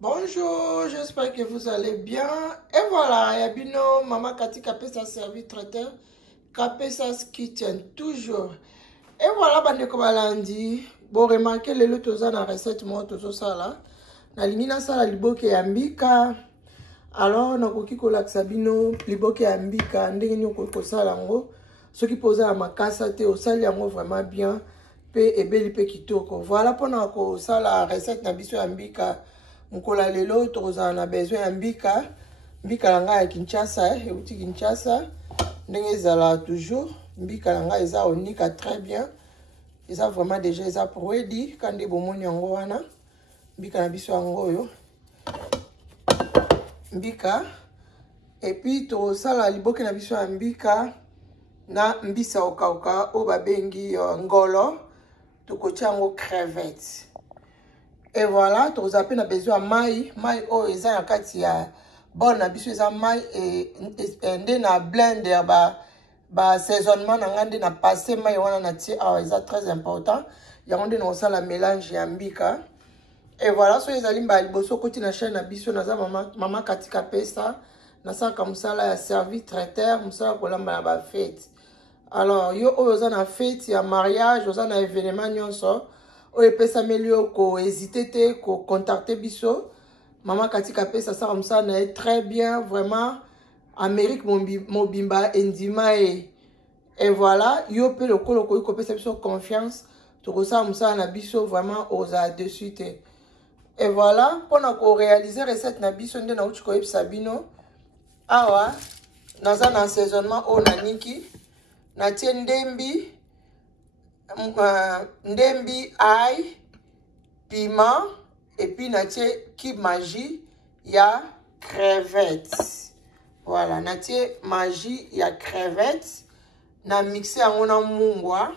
Bonjour, j'espère que vous allez bien. Et voilà, Yabino, Maman Kati Kapesa servi traiteur, Kapesa Kitchen, toujours. Et voilà, bande kobalandi. Bon, remarquez le lot toza na recette moi tozo sala. Na limina sala liboke ya mbika. Alors, nakoki kolakisa bino liboke ya mbika ndenge nini okoki kosala yango. Soki poza ya makasa te osali yango vraiment bien pe ebeli pe kitoko. Voilà pona kosala recette na biso ya mbika. Mkola lelo tokozala na besoin ya mbika. Mbika na ngai ya Kinshasa, euti Kinshasa. Ndenge ezala toujours. Mbika na ngai eza onika très bien. Eza vraiment déjà eza ready kande bomoni yango wana. Mbika na biso yango oyo. Mbika. Et puis tosala liboke na biso ya mbika na mbisa okauka o babengi ngolo. Tokotia yango crevette. Et voilà, tu as besoin de maï. Maï, oh, ils ont kati ya bon, na biso eza maï et nde na blender ba assaisonnement na ngande na passé maï wana na tie ah c'est très important. Ya ngande na osala mélange ya mbika. Et voilà, so ezali mba liboso koti na chaîne na biso naza mama Kati Kapesa na saka musala ya servi traiteur musala kolamba na ba fête. Alors, yo oza na fête ya mariage, oza na événement nyonso. Oye pesa melio ko hésiter te ko contacter biso Maman Kati Kapesa ça comme ça na très bien vraiment Amérique mobimba endima et voilà yo pe le kolo ko pesa biso confiance to ko ça musa na biso vraiment oza de suite et voilà pour ko réaliser recette na biso nde na uchi ko epsa bino awa naza na assaisonnement o na niki na tie ndembi ail piment et puis natie cube magie ya crevette. Voilà, natie magie ya crevette na mixer yango na mungwa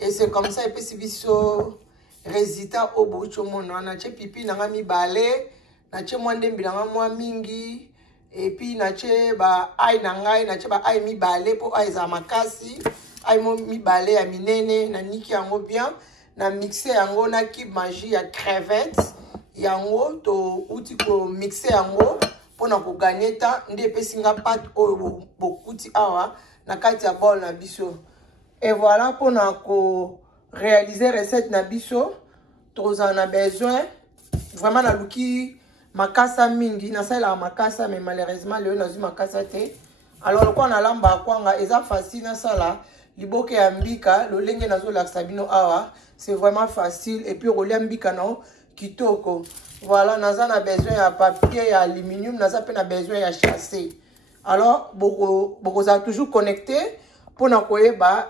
et c'est comme ça et puis si biso résultat au bout mono natie pipi nanga mibale natie mwa ndembi nanga mwa mingi et puis natie ba ail nanga natie ba ail mibale po ail za makasi ail mo mibale ya minene na niki yango bien na mixer yango na cube magie ya crevette yango to uti ko mixer yango pona ko gagner temps nde pesinga pâte oyo bokuti awa na kati ya bol na biso et voilà pona ko réaliser recette na biso toza na besoin vraiment na luki makasa mingi na sala makasa mais malheureusement le nazu makasa te alors le kwa na lamba kwanga eza facile na sala liboke ya mbika lo lenge nazo lakisa bino awa c'est vraiment facile et puis rolia mbika nao kitoko voilà naza na besoin ya papier ya aluminium naza pe na besoin ya chassé alors boko za toujours connecté pour na koyeba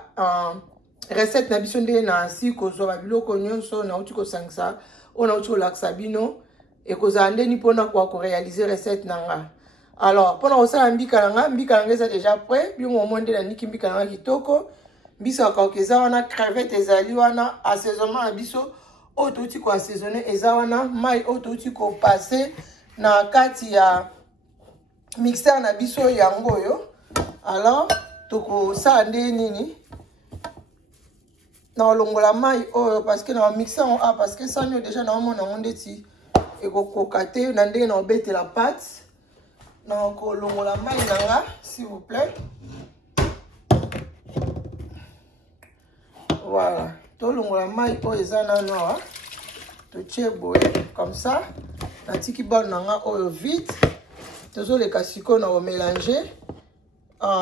recette na biso nde na si ko zo ba biloko nyonso na uti ko sangisa ona uti ko lakisa bino et ko za ndeni pona ko réaliser recette nanga alors pona osala mbika nanga eza déjà prêt bi mo monde na niki mbika nanga kitoko biso akokeza wana crevette ezali wana assaisonnement na biso oto uti ko assaisonner eza wana mai oto uti ko passer na kati ya mixeur na biso yango yo alors toko sa nde nini na longola mai oyo parce que na mixeur parce que ça nous déjà na mona ondeti et ko kokate na ndenge na obete la pâte na ko longola mai nanga s'il vous plaît. Voilà, tout le monde mai oyo eza nano awa totie boye comme ça na tiki bol nanga oyo vite tozoleka siko na mélanger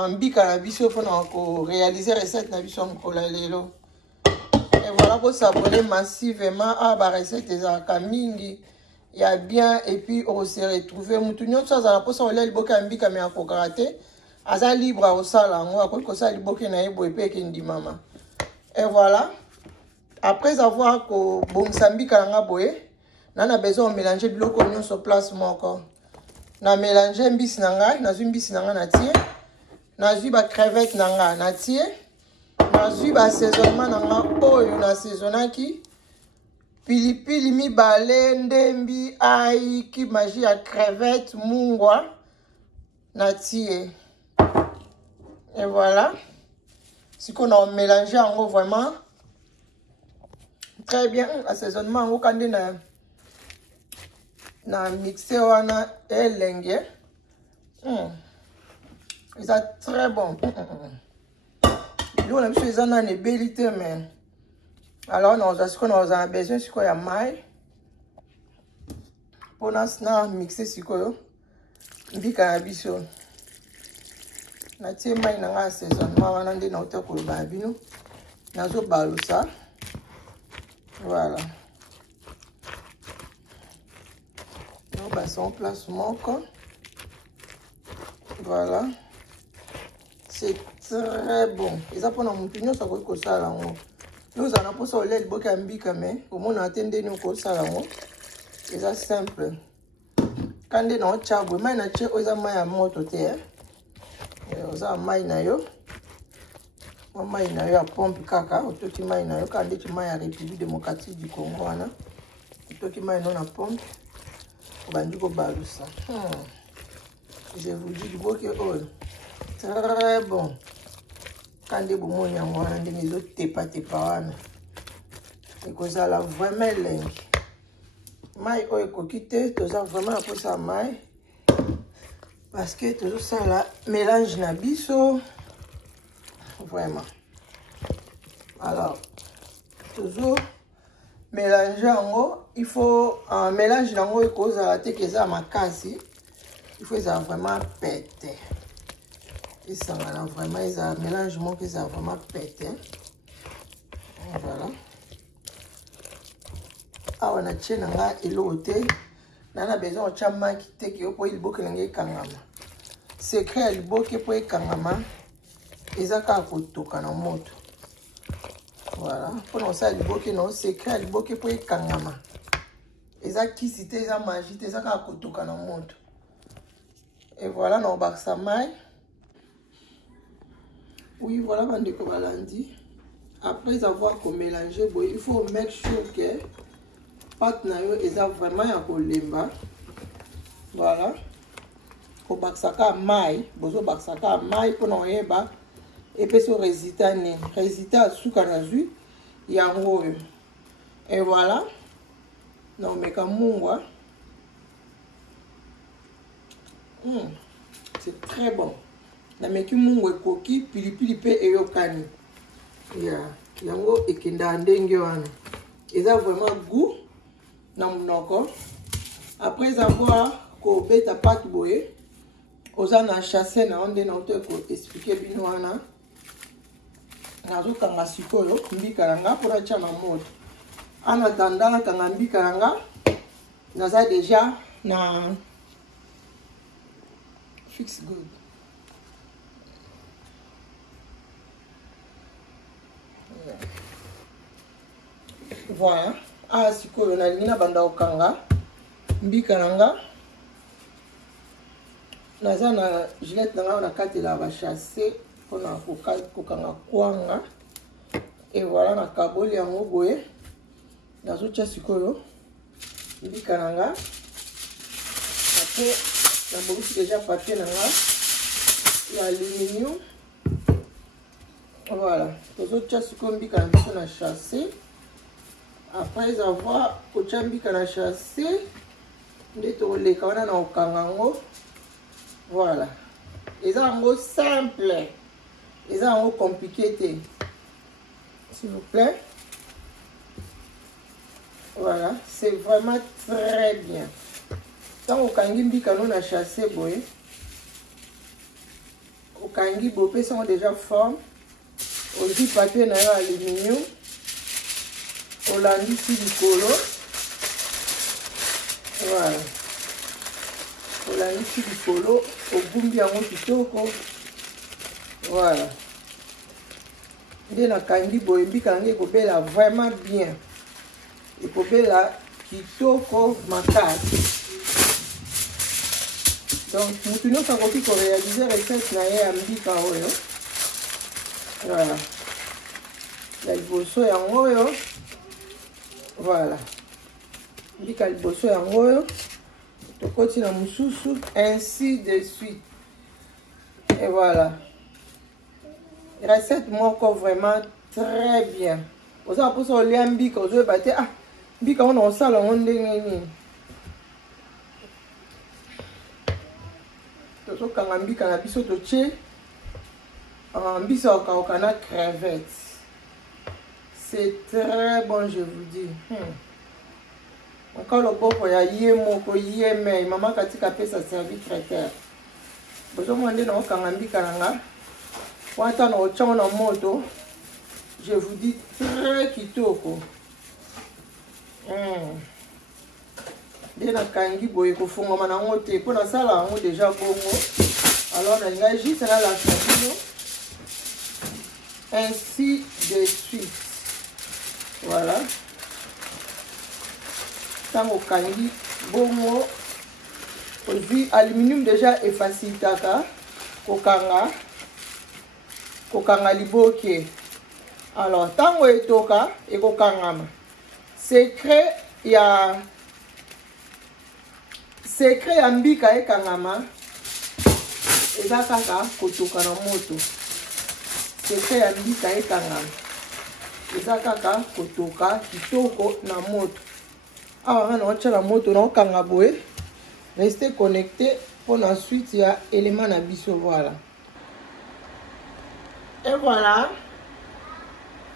mbika na biso mpona ko réaliser recette na biso mkola lelo et voilà ko s'abonner massivement à ba recette ezalaka mingi ya bien et puis on se retrouver mutu nyonso azala posa olia liboka mbika me akokaka te aza libre osala yango akoki kosala liboke na ye boye mpe ekendimama. Et voilà, après avoir bongisa mbika nanga boye, nana besoin de mélanger biloko nyonso place moko. Na mélanger mbisi nanga, nazwi mbisi nanga na tie, nazwi ba crevette nanga na tie, nazwi ba assaisonnement nanga oyo na assaisonnaki, pilipili mibale, ndembi, ail, cube magie ya crevette, mungwa na tie. Et voilà. Si on a mélangé en gros vraiment très bien assaisonnement au candidat na mixé wana elenge. C'est très bon. On a besoin d'un ébélité, mais alors on a besoin de quoi ya maille pour nous mixer ce quoi mbika na biso na tie maille na nga assaisonnement wana nde na uta koloba bino nazo balusa. Voilà. On passe en place moko. Voilà. C'est très bon. Et ça pour mon pignon ça ko ça là. Nous en avons pour le boka mbika mais au moins attendre nous ko ça là. C'est ça simple. Quand on a chabo mai na che oza mai ya moto te. Oza mai na yo. Mai na yo ya pompe kaka, otoki mai na yo quand tu mai ya République démocratique du Congo wana. Otoki mai non na pompe. Bandi ko balusa. Je vous dis du beau que oh, très bon. Quand des boumons y en a des autres tepa wana. Et que ça la vraiment lingue. Mai o ekokite, to ça vraiment pour ça mai. Parce que tout ça là mélange na biso. Vraiment. Alors, toujours mélanger en haut. Il faut un mélange en haut et cause à la tête que ça makasi. Il faut ça vraiment péter. Et ça va vraiment, ils ont un mélangement que ça vraiment péter. Voilà. Ah, on a tient là et l'autre. On a besoin de chama qui te qui pour il boque l'engé kangama. Secret il boque pour il kangama. Ils ont qu'à kotoka na moto. Voilà. Pour ça il boque non secret il boque pour il kangama. Ils ont qui cité ils ont magie ils ont qu'à kotoka na moto. Et voilà nos baksamai. Oui, voilà, on dit après avoir mélangé, il faut mettre sure que pâte nayo est vraiment un kolemba. Voilà. Ko baksaka mai, bozo baksaka mai pour non yeba et puis so résultat ni résultat suka na zui yango. Et voilà. Non mais comme mungwa. C'est très bon. Na meki mungu ekoki pilipili pe eyokani ya yango ekenda ndenge wana eza vraiment goût na munoko. Après avoir ko beta pâte boye oza na chasser na onde na oto ko expliquer bino wana nazo kanga sikoyo mbika nanga pour acha na moto ana tandana kanga mbika nanga naza déjà na fix good. Voilà. Ah, si on a lina banda okanga mbika nanga naza na gilette nanga na kati la va chasser pour na kokanga kwanga. Et voilà na kaboli ya moboye nazo tia sikoyo mbika nanga. Après na bobusi déjà papier nanga ya aluminium. Voilà, tozo tia sikoyo mbika na biso na chasser. Après avoir kochambi kana chassé ndeto le kawana na okangango. Voilà. Les ango simple. Les ango compliqué. S'il vous plaît. Voilà, c'est vraiment très bien. Quand okangi mbika non a chassé boy. Okangi bopé sont déjà forme. Aussi papier na aluminium. Olandi silicolo. Voilà. Olandi silicolo. Ogumbi yango kitoko. Voilà. Nde na kangi boye mbika nange ekobela vraiment bien. Ekobela kitoko makasi. Donc mutu nyonso akoki korealize recette na ye ya mbika oyo. Voilà. Ya liboso yango oyo. Voilà. Mbika liboso yango oyo. Tokoti na mususu ainsi de suite. Et voilà. Recette moko vraiment très bien. Vous avez pour ça mbika ozo bate ah mbika on sala on ndenge nini. tozokanga mbika na biso totie mbisi ya kokauka na crevette. C'est très bon, je vous dis. Encore le pauvre, il y a yemoko, yeme, maman katika pesa servi traiteur. Besoin de nous kangambi kananga. Wata no chon na moto. Je vous dis très kitoko. Dena kangi boye ko funga mana ngote pour na sala ngo déjà bongo. Alors on a juste là la sabino. Ainsi de suite. Voilà. Tango kangi bongo. Aujourd'hui aluminium déjà est facile taka. Kokanga liboke. Alors tango etoka et kokangama. Secret ya mbika ekangama eza kaka kotoka na moto. Secret ya mbika ekangama eza kaka kotoka kitoko na moto. Awa na ocha la moto na okanga boye. Restez connecté pour la suite il y a élément na biso voilà. Et voilà.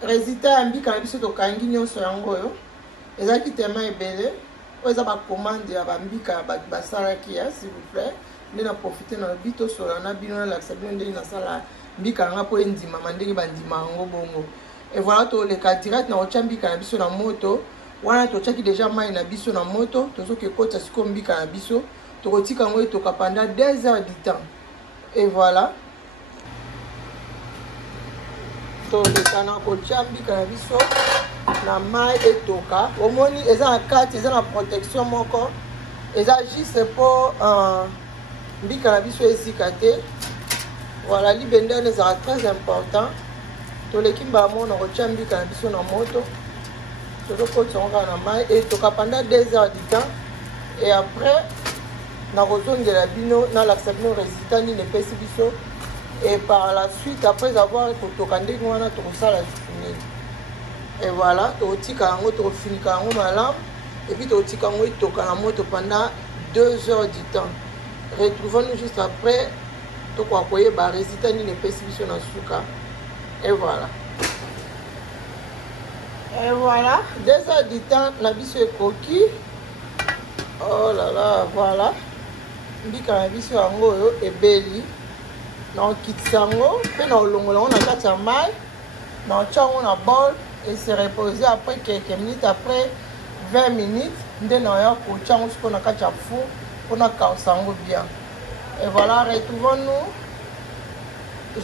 Résultat ya mbika na biso to kangi nyonso yango yo. Eza ki tellement ebele. Oza ba commande ya ba mbika ba basala ki ya s'il vous plaît. Ndena profiter na bito sola na bino la sabino ndeni na sala mbika nga po endima mandenge bandima ngo bongo. Et voilà to le ka direct na ocha mbika na biso na moto. Wana to chaki déjà mai na biso na moto, tozo ke kota siko mbika na biso, to kotika ngo etoka pendant 2 heures du temps. Et voilà. To le kana ko chambika na biso na mai etoka. Omoni eza na carte, eza na protection moko. Eza juste pour mbika na biso ezikate. Voilà, libende les est très important. To le kimba mo na ko chambika na biso na moto. Et pendant 2 heures du temps et après na de la bino na la sabino résultat ni nepesi biso et par la suite après avoir tokande ngwana to sala fini et voilà to tika ngo to finika ngo malam et puis to tika ngo toka na moto pendant 2 heures du temps. Retrouvons-nous juste après to kwa koye ba résultat ni nepesi biso na suka et voilà. Et voilà, 2 heures du temps, la biso est coquille. Oh là là, voilà. Mbika la biso yango yo ebeli. Na kitsango, pe na olongola on a kati ya mai. Na chango na bol et se reposer après quelques minutes, après 20 minutes, nde na ya ko chango siko na kati ya four pour na kausango bien. Et voilà, retrouvons-nous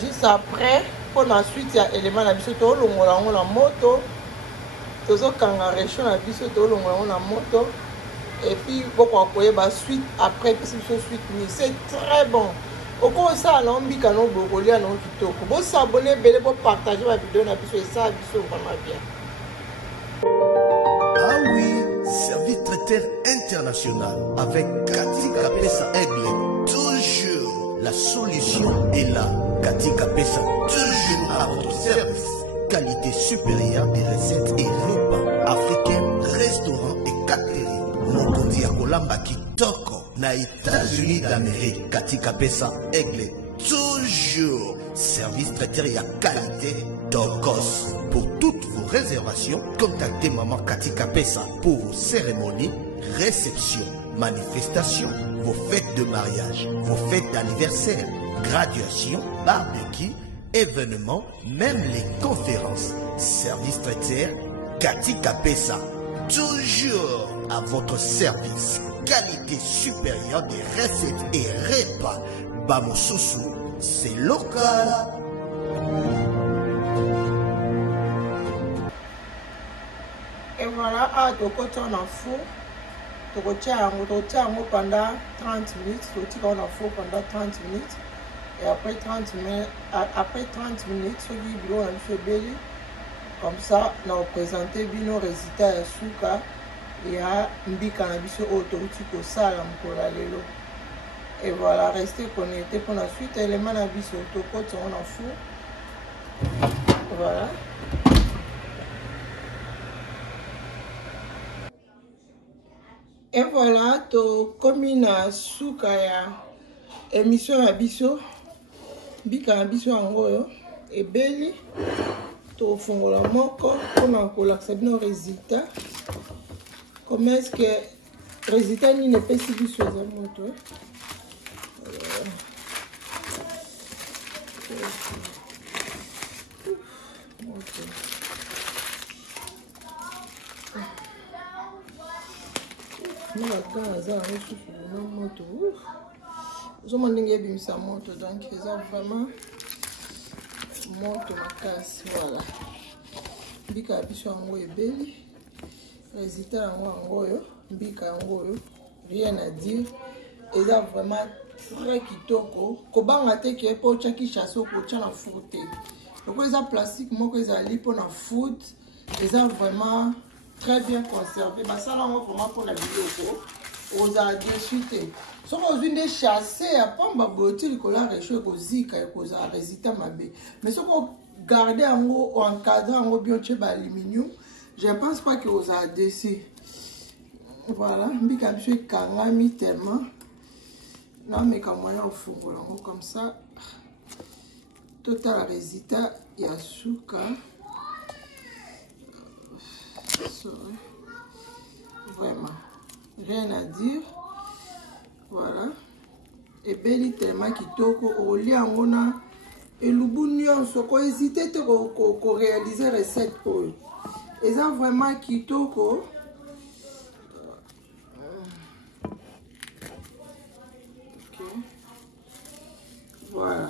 juste après pour la suite il y a élément la biso to olongola on la moto. Tozo kanga réchaud na biso to longo na moto et puis beaucoup akoye ba suite après puis suite c'est très bon. Oko ça lombi kano bokolia no kitoko. Bo s'abonner belé bo partager ma vidéo na biso et ça biso vraiment bien. Ah oui, service traiteur international avec Katika Pesa Aigle. Toujours la solution est là. Katika Pesa toujours à votre service. Qualité supérieure des recettes et repas africains, restaurants et catering. Mokondi Akolamba Kitoko, na États-Unis d'Amérique, Katika Pesa Aigle. Toujours service traiteur et à qualité Tokos. Pour toutes vos réservations, contactez Maman Katika Pesa pour vos cérémonies, réceptions, manifestations, vos fêtes de mariage, vos fêtes d'anniversaire, graduation, barbecue, événements, même les conférences. Service traiteur, Katika Pesa. Toujours à votre service. Qualité supérieure des recettes et repas. Bamosusu, c'est local. Et voilà, à de côté on a fou. Tu retiens pendant 30 minutes. Tu on a fou pendant 30 minutes. Et après 30 minutes, ce vidéo a fait belli. Comme ça, on a présenté nos résultats à Souka et à Mbika Nabiso Autoritiko Salam Kolalelo. Et voilà, restez connectés pour la suite. Élément Nabiso Autokote, on a fou. Voilà. Et voilà, to commune Souka ya émission ya biso mbika ya biso yango oyo ebeli tofungola moko mpona kolakisa bino résultat comment est-ce que résultat nini epesi biso eza moto Nagana za resufu na moto. Zoma ndenge ebimisa moto donc eza vraiment moto makasi voilà. Mbika biso yango ebeli. Résultat yango oyo, mbika yango oyo, rien à dire. Eza vraiment très kitoko. Kobanga te ke po chaki chasse ko tchana frotte. Donc eza plastique moko ezali po na food. Eza vraiment très bien conservé. Bah ça là on va pour la vidéo aux a déchuté. So on vient de chasser à pamba beauté le collant réchaud aux zika et aux a résultat mabe. Mais ce qu'on garder en haut encadré en haut bien chez aluminium, je pense pas que aux a déçu. Voilà, mbika monsieur kangami tellement. Non mais quand moyen au four comme ça. Total résultat yasuka. Vraiment rien à dire voilà et beli tellement kitoko olia ngona elubu nyonso ko hésiter te ko réaliser recette pour et ça vraiment kitoko OK voilà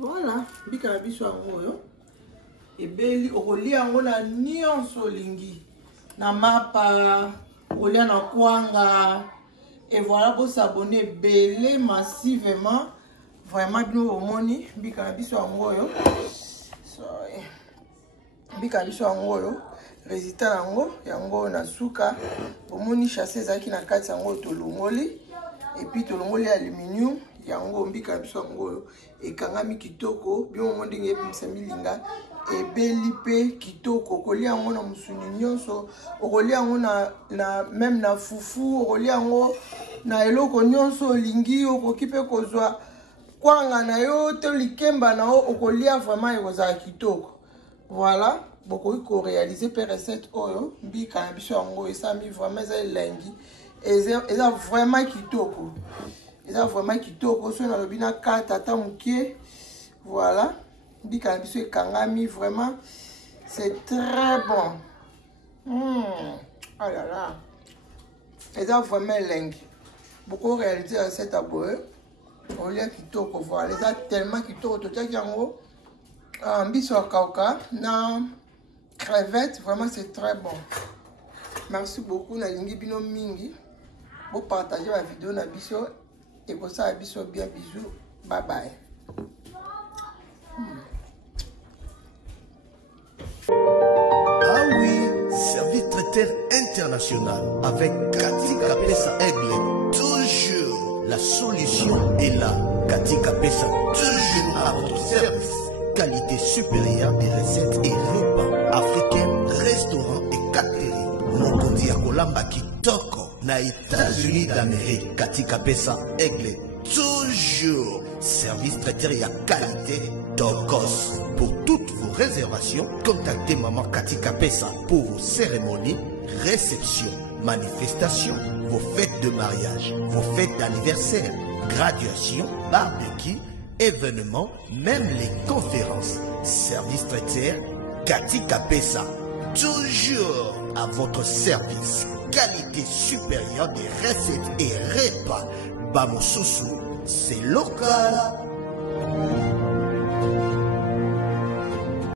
voilà bika biso yango yo ebeli okolia yango na nyonso lingi na mapa okolia na kwanga et voilà pour s'abonner belé massivement vraiment bino omoni bika biso yango yo sorry bika biso yango yo résultat yango na suka omoni chasse ezaki na kati yango tolongoli et puis tolongoli aluminium yango mbika biso yango ekangami kitoko bio mondinge ebimisa milinga ebeli pe kitoko kolia yango na musuni nyonso okolia yango na même na fufu okolia yango na eloko nyonso olingi okoki pe kozwa kwanga na yo te likemba na yo okolia vraiment ekozala kitoko voilà bokoki ko réaliser pe recette oyo mbika na biso yango esami vraiment eza elengi eza vraiment kitoko. Eza vraiment kitoko so na lobina carte ata mukie voilà bika biso ekangami vraiment c'est très bon oh là là eza vraiment elengi beaucoup réaliser recette à boye olia kitoko voilà eza tellement kitoko totiaki yango mbiso ya kauka na crevette vraiment c'est très bon. Merci beaucoup nalingi bino mingi bo partager ma vidéo na biso. Et pour ça, bisous, bien bisous. Bye bye. Ah oui, service traiteur international avec Cathy Kapesa Aigle. Toujours la solution est là. Cathy Kapesa, toujours à votre service. Qualité supérieure des recettes et repas africains, restaurants et catering. Mokondi ya kolamba kitoko. Na États-Unis d'Amérique, Cathy Kapesa Aigle. Toujours service traiteur et à qualité Tokos. Pour toutes vos réservations, contactez Maman Cathy Kapesa pour vos cérémonies, réceptions, manifestations, vos fêtes de mariage, vos fêtes d'anniversaire, graduation, barbecue, événements, même les conférences. Service traiteur Cathy Kapesa. Toujours à votre service. Qualité supérieure des recettes et repas. Bamosusu, c'est local.